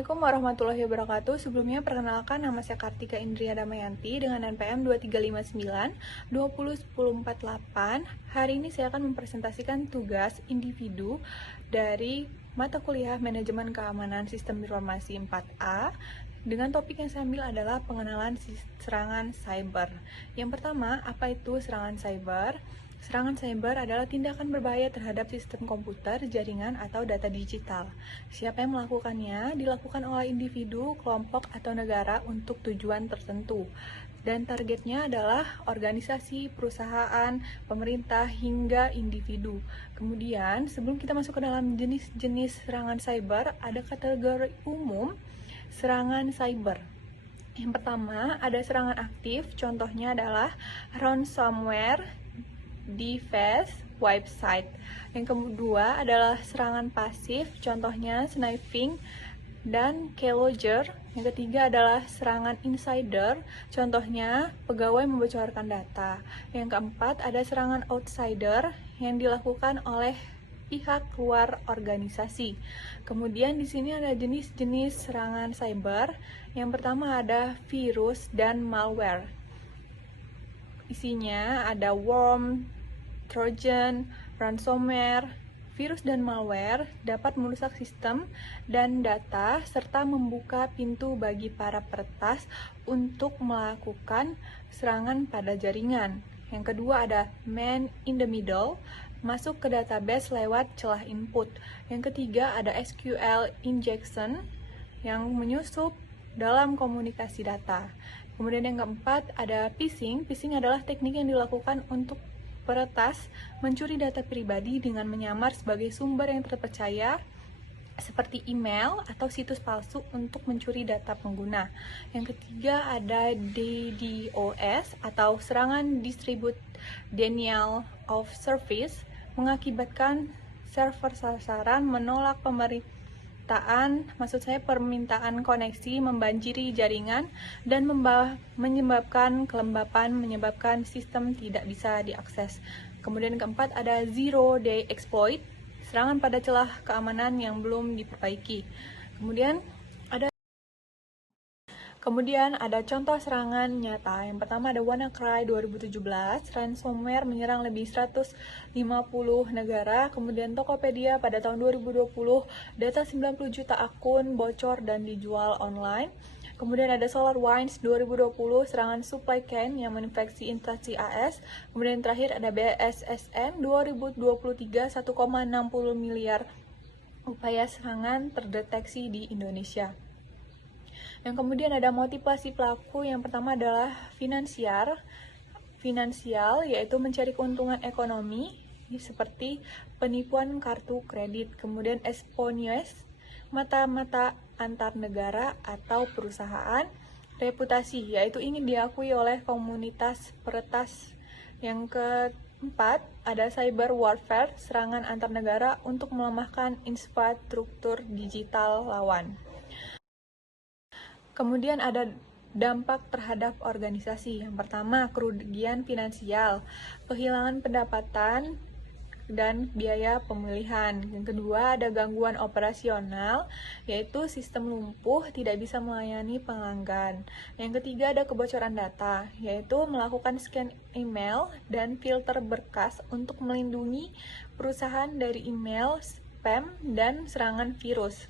Assalamualaikum warahmatullahi wabarakatuh. Sebelumnya perkenalkan, nama saya Kartika Indria Damayanti dengan NPM 2359-20108. Hari ini saya akan mempresentasikan tugas individu dari mata kuliah Manajemen Keamanan Sistem Informasi 4A dengan topik yang saya ambil adalah pengenalan serangan cyber. Yang pertama, apa itu serangan cyber? Serangan cyber adalah tindakan berbahaya terhadap sistem komputer, jaringan, atau data digital. Siapa yang melakukannya? Dilakukan oleh individu, kelompok, atau negara untuk tujuan tertentu. Dan targetnya adalah organisasi, perusahaan, pemerintah, hingga individu. Kemudian, sebelum kita masuk ke dalam jenis-jenis serangan cyber, ada kategori umum serangan cyber. Yang pertama, ada serangan aktif, contohnya adalah ransomware, device, website. Yang kedua adalah serangan pasif, contohnya sniping dan keylogger. Yang ketiga adalah serangan insider, contohnya pegawai membocorkan data. Yang keempat ada serangan outsider yang dilakukan oleh pihak luar organisasi. Kemudian di sini ada jenis-jenis serangan cyber. Yang pertama ada virus dan malware. Isinya ada worm, trojan, ransomware. Virus dan malware dapat merusak sistem dan data serta membuka pintu bagi para peretas untuk melakukan serangan pada jaringan. Yang kedua ada man in the middle, masuk ke database lewat celah input. Yang ketiga ada SQL injection yang menyusup dalam komunikasi data. Kemudian yang keempat ada phishing. Phishing adalah teknik yang dilakukan untuk peretas mencuri data pribadi dengan menyamar sebagai sumber yang terpercaya seperti email atau situs palsu untuk mencuri data pengguna. Yang ketiga ada DDoS atau serangan distribute denial of service, mengakibatkan server sasaran menolak permintaan koneksi, membanjiri jaringan, dan menyebabkan kelembapan, menyebabkan sistem tidak bisa diakses. Kemudian keempat ada zero day exploit, serangan pada celah keamanan yang belum diperbaiki. Kemudian ada contoh serangan nyata. Yang pertama ada WannaCry 2017, ransomware menyerang lebih 150 negara. Kemudian Tokopedia pada tahun 2020, data 90 juta akun bocor dan dijual online. Kemudian ada SolarWinds 2020, serangan supply chain yang menginfeksi instansi AS. Kemudian terakhir ada BSSN 2023, 1,60 miliar upaya serangan terdeteksi di Indonesia. Yang kemudian ada motivasi pelaku. Yang pertama adalah finansial, yaitu mencari keuntungan ekonomi seperti penipuan kartu kredit. Kemudian espionage, mata-mata antar negara atau perusahaan. Reputasi, yaitu ingin diakui oleh komunitas peretas. Yang keempat ada cyber warfare, serangan antar negara untuk melemahkan infrastruktur digital lawan. Kemudian ada dampak terhadap organisasi. Yang pertama, kerugian finansial, kehilangan pendapatan, dan biaya pemulihan. Yang kedua, ada gangguan operasional, yaitu sistem lumpuh, tidak bisa melayani pelanggan. Yang ketiga, ada kebocoran data, yaitu melakukan scan email dan filter berkas untuk melindungi perusahaan dari email, spam, dan serangan virus.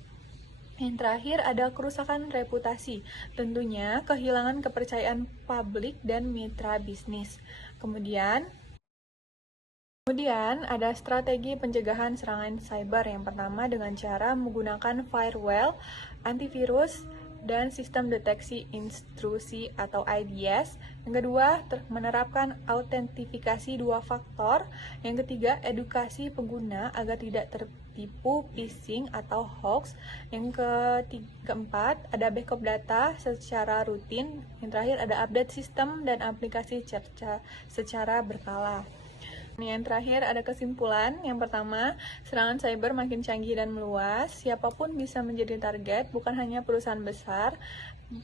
Yang terakhir ada kerusakan reputasi, tentunya kehilangan kepercayaan publik dan mitra bisnis. Kemudian ada strategi pencegahan serangan cyber. Yang pertama dengan cara menggunakan firewall, antivirus, dan sistem deteksi intrusi atau IDS. Yang kedua, menerapkan autentifikasi 2 faktor. Yang ketiga, edukasi pengguna agar tidak tertipu phishing atau hoax. Yang keempat, ada backup data secara rutin. Yang terakhir, ada update sistem dan aplikasi secara berkala. Yang terakhir ada kesimpulan. Yang pertama, serangan cyber makin canggih dan meluas. Siapapun bisa menjadi target, bukan hanya perusahaan besar.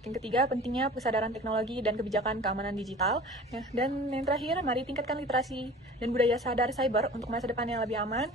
Yang ketiga, pentingnya kesadaran teknologi dan kebijakan keamanan digital. Dan yang terakhir, mari tingkatkan literasi dan budaya sadar cyber untuk masa depan yang lebih aman.